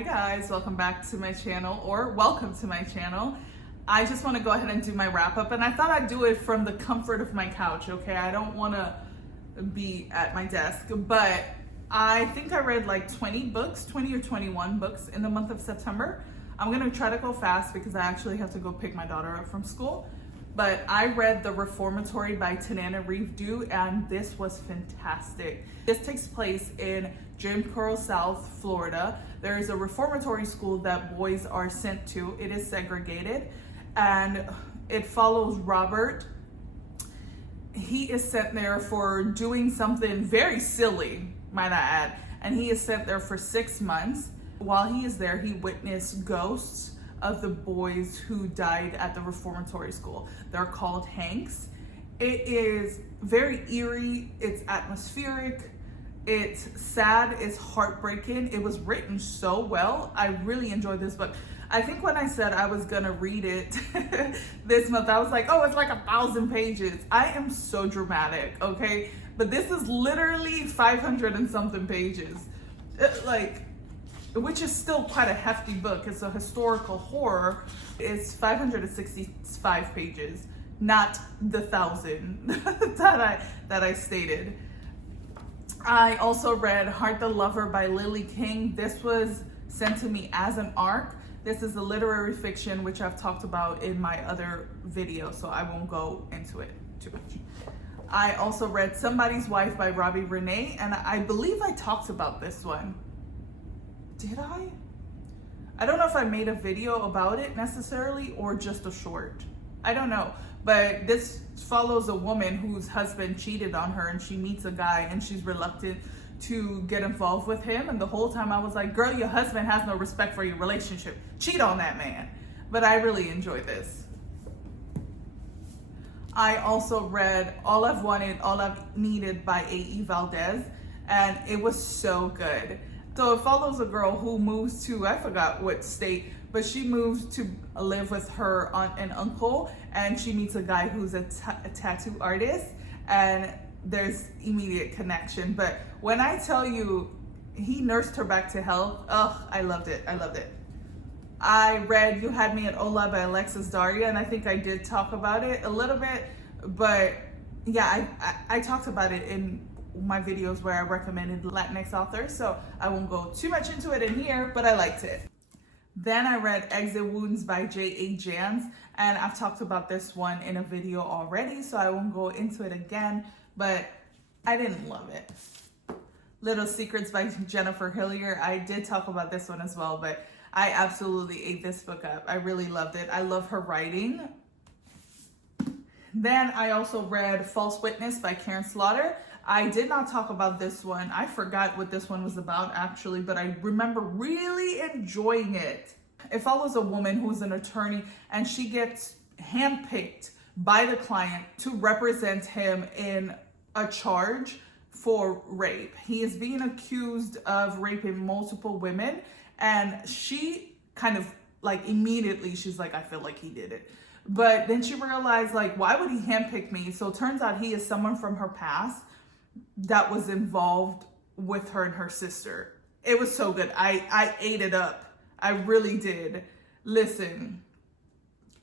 Hi guys, welcome back to my channel, or welcome to my channel. I just want to go ahead and do my wrap up, and I thought I'd do it from the comfort of my couch, okay? I don't want to be at my desk, but I think I read like 20 or 21 books in the month of September. I'm going to try to go fast because I actually have to go pick my daughter up from school. But I read The Reformatory by sheldinareads, and this was fantastic. This takes place in Jim Crow, South Florida. There is a reformatory school that boys are sent to. It is segregated, and it follows Robert. He is sent there for doing something very silly, might I add, and he is sent there for 6 months. While he is there, he witnessed ghosts of the boys who died at the reformatory school. They're called Hanks. It is very eerie, it's atmospheric, it's sad, it's heartbreaking. It was written so well. I really enjoyed this book. I think when I said I was gonna read it this month, I was like, oh, it's like 1,000 pages. I am so dramatic, okay? But this is literally 500 and something pages. Which is still quite a hefty book. It's a historical horror. It's 565 pages, not the 1,000 that I stated. I also read Heart the Lover by Lily King. This was sent to me as an ARC. This is a literary fiction, which I've talked about in my other video, so I won't go into it too much. I also read Somebody's Wife by Robbie Renee, and I believe I talked about this one. Did I? I don't know if I made a video about it necessarily or just a short. I don't know. But this follows a woman whose husband cheated on her, and she meets a guy and she's reluctant to get involved with him. And the whole time I was like, girl, your husband has no respect for your relationship. Cheat on that man. But I really enjoyed this. I also read All I've Wanted, All I've Needed by A.E. Valdez, and it was so good. So it follows a girl who moves to, I forgot what state, but she moves to live with her aunt and uncle, and she meets a guy who's a tattoo artist, and there's immediate connection. But when I tell you he nursed her back to health, I loved it. I read You Had Me at Hola by Alexis Daria, and I think I did talk about it a little bit, but yeah, I talked about it in my videos where I recommended Latinx authors, so I won't go too much into it in here, but I liked it. Then I read Exit Wounds by J.A. Jans, and I've talked about this one in a video already, so I won't go into it again, but I didn't love it. Little Secrets by Jennifer Hillier. I did talk about this one as well, but I absolutely ate this book up. I really loved it. I love her writing. Then I also read False Witness by Karen Slaughter. I did not talk about this one. I forgot what this one was about actually, but I remember really enjoying it. It follows a woman who's an attorney, and she gets handpicked by the client to represent him in a charge for rape. He is being accused of raping multiple women, and she kind of like immediately, she's like, I feel like he did it. But then she realized, like, why would he handpick me? So it turns out he is someone from her past that was involved with her and her sister. It was so good. I ate it up. I really did. Listen,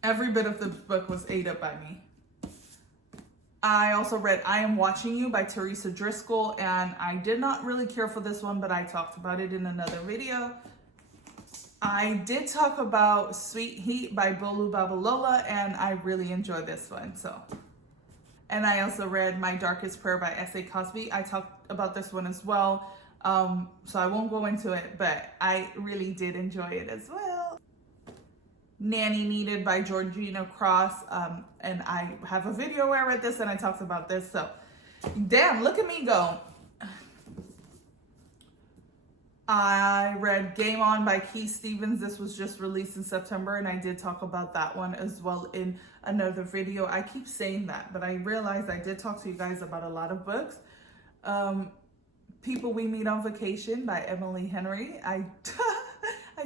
every bit of the book was ate up by me. I also read I Am Watching You by Teresa Driscoll, and I did not really care for this one, but I talked about it in another video. I did talk about Sweet Heat by Bolu Babalola, and I really enjoyed this one. And I also read My Darkest Prayer by S.A. Cosby. I talked about this one as well, so I won't go into it, but I really did enjoy it as well. Nanny Needed by Georgina Cross, and I have a video where I read this and I talked about this, so damn, look at me go. I read Game On by Keith Stevens. This was just released in September, and I did talk about that one as well in another video. I keep saying that, but I realized I did talk to you guys about a lot of books. People We Meet on Vacation by Emily Henry. I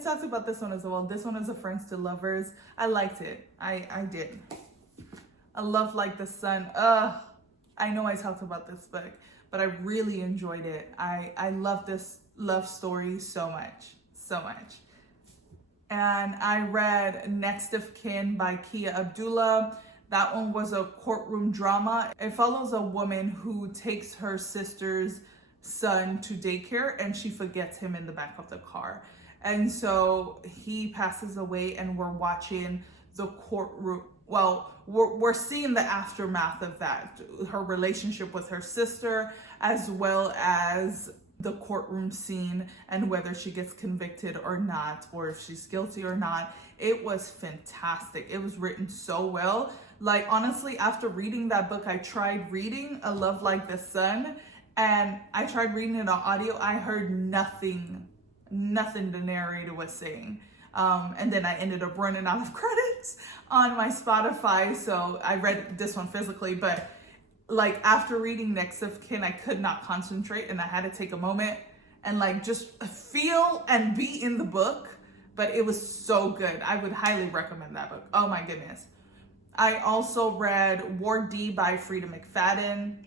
talked about this one as well. This one is a Friends to Lovers. I liked it. I did. A Love Like the Sun. I know I talked about this book, but I really enjoyed it. I love this love story so much. so much. And I read Next of Kin by Kia Abdullah. That one was a courtroom drama. It follows a woman who takes her sister's son to daycare and she forgets him in the back of the car. And so he passes away and we're watching the courtroom. Well, we're seeing the aftermath of that, her relationship with her sister, as well as the courtroom scene and whether she gets convicted or not, or if she's guilty or not. It was fantastic. It was written so well. Like, honestly, after reading that book, I tried reading A Love Like the Sun, and I tried reading it on audio. I heard nothing the narrator was saying. And then I ended up running out of credits on my Spotify, so I read this one physically. But like, after reading Next of Kin, I could not concentrate and I had to take a moment and like just feel and be in the book. But it was so good. I would highly recommend that book. Oh my goodness. I also read War D by Frida McFadden.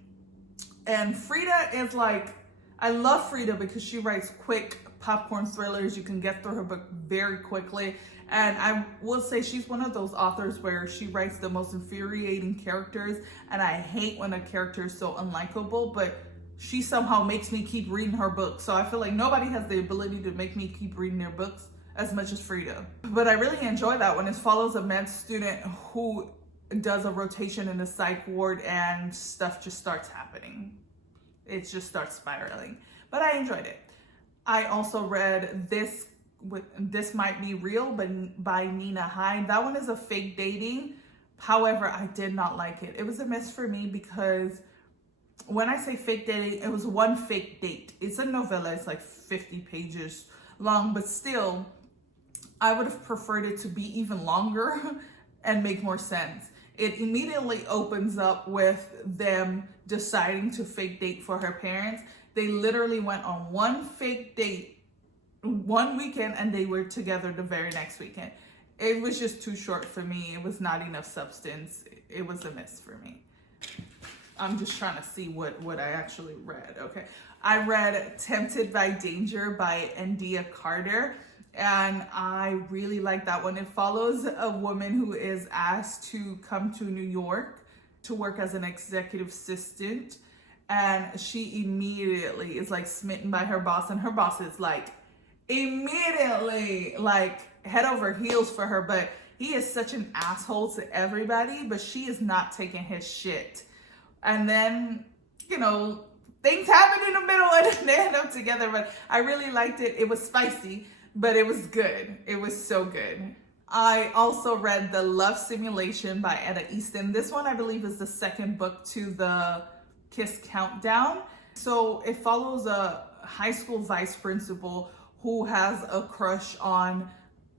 And Frida is like, I love Frida because she writes quick popcorn thrillers. You can get through her book very quickly. And I will say she's one of those authors where she writes the most infuriating characters. And I hate when a character is so unlikable, but she somehow makes me keep reading her books. So I feel like nobody has the ability to make me keep reading their books as much as Frida. But I really enjoy that one. It follows a med student who does a rotation in the psych ward and stuff just starts happening. It just starts spiraling. But I enjoyed it. I also read This Might Be Real by Nina Hyde. That one is a fake dating. However, I did not like it. It was a miss for me because when I say fake dating, it was one fake date. It's a novella. It's like 50 pages long, but still, I would have preferred it to be even longer and make more sense. It immediately opens up with them deciding to fake date for her parents. They literally went on one fake date one weekend and they were together the very next weekend. It was just too short for me. It was not enough substance. It was a miss for me. I'm just trying to see what I actually read. Okay. I read Tempted by Danger by India Carter. And I really like that one. It follows a woman who is asked to come to New York to work as an executive assistant. And she immediately is like smitten by her boss. And her boss is like immediately like head over heels for her. But he is such an asshole to everybody. But she is not taking his shit. And then, you know, things happen in the middle and they end up together. But I really liked it. It was spicy. But it was good. It was so good. I also read The Love Simulation by Etta Easton. This one, I believe, is the second book to the Kiss Countdown. So it follows a high school vice principal who has a crush on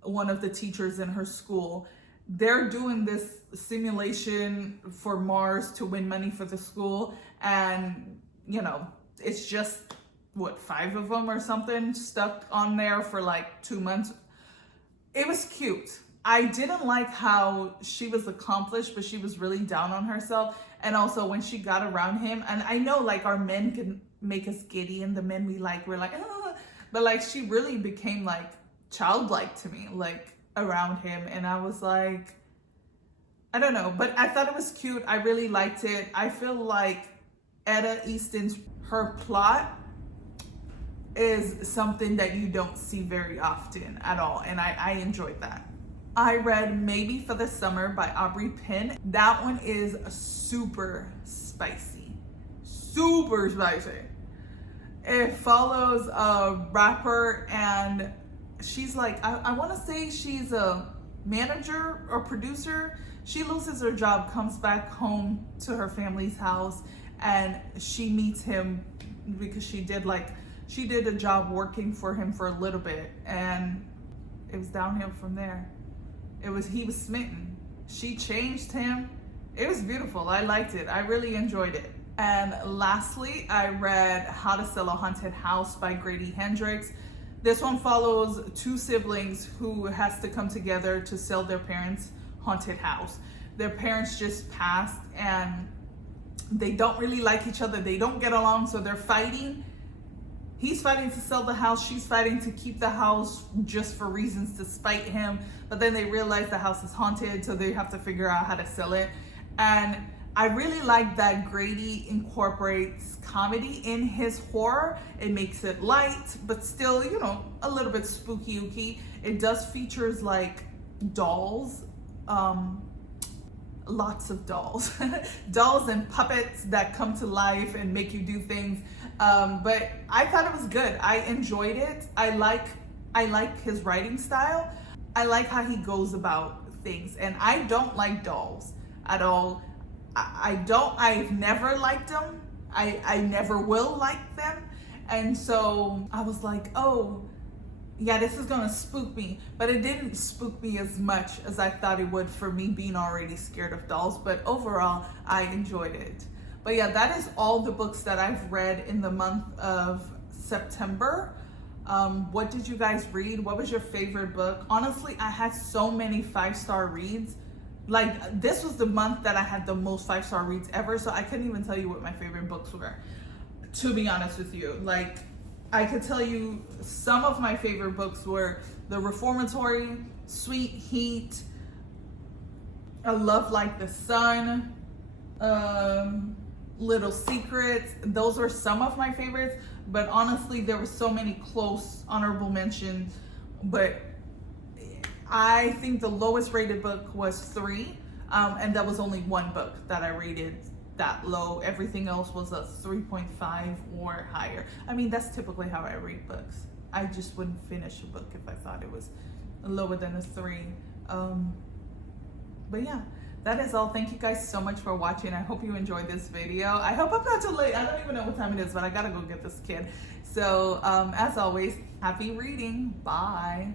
one of the teachers in her school. They're doing this simulation for Mars to win money for the school. And, you know, it's just 5 of them or something stuck on there for like 2 months. It was cute. I didn't like how she was accomplished, but she was really down on herself. And also when she got around him, and I know like our men can make us giddy and the men we like, we're like, ah. But like she really became like childlike to me, like around him. And I was like, I don't know, but I thought it was cute. I really liked it. I feel like Etta Easton's, her plot is something that you don't see very often at all. And I enjoyed that. I read Maybe for the Summer by Aubrey Penn. That one is super spicy. Super spicy. It follows a rapper and she's like, I want to say she's a manager or producer. She loses her job, comes back home to her family's house, and she meets him because she did a job working for him for a little bit, and it was downhill from there. He was smitten. She changed him. It was beautiful. I liked it. I really enjoyed it. And lastly, I read How to Sell a Haunted House by Grady Hendrix. This one follows 2 siblings who has to come together to sell their parents' haunted house. Their parents just passed and they don't really like each other. They don't get along, so they're fighting. he's fighting to sell the house, she's fighting to keep the house just for reasons to spite him, but then they realize the house is haunted, so they have to figure out how to sell it. And I really like that Grady incorporates comedy in his horror. It makes it light, but still, you know, a little bit spooky-ooky. It does features like dolls, lots of dolls, dolls and puppets that come to life and make you do things. But I thought it was good. I enjoyed it. I like his writing style. I like how he goes about things, and I don't like dolls at all. I've never liked them. I never will like them. And so I was like, oh, yeah, this is gonna spook me. But it didn't spook me as much as I thought it would for me being already scared of dolls. But overall, I enjoyed it. But yeah, that is all the books that I've read in the month of September. What did you guys read? What was your favorite book? Honestly, I had so many 5-star reads. Like, this was the month that I had the most 5-star reads ever, so I couldn't even tell you what my favorite books were, to be honest with you. Like, I could tell you some of my favorite books were The Reformatory, Sweet Heat, A Love Like the Sun, Little Secrets. Those were some of my favorites, but honestly, there were so many close honorable mentions. But I think the lowest rated book was 3, and that was only one book that I rated that low. Everything else was a 3.5 or higher. I mean, that's typically how I rate books. I just wouldn't finish a book if I thought it was lower than a 3. But yeah, that is all. Thank you guys so much for watching. I hope you enjoyed this video. I hope I'm not too late. I don't even know what time it is, but I gotta go get this kid. So as always, happy reading. Bye.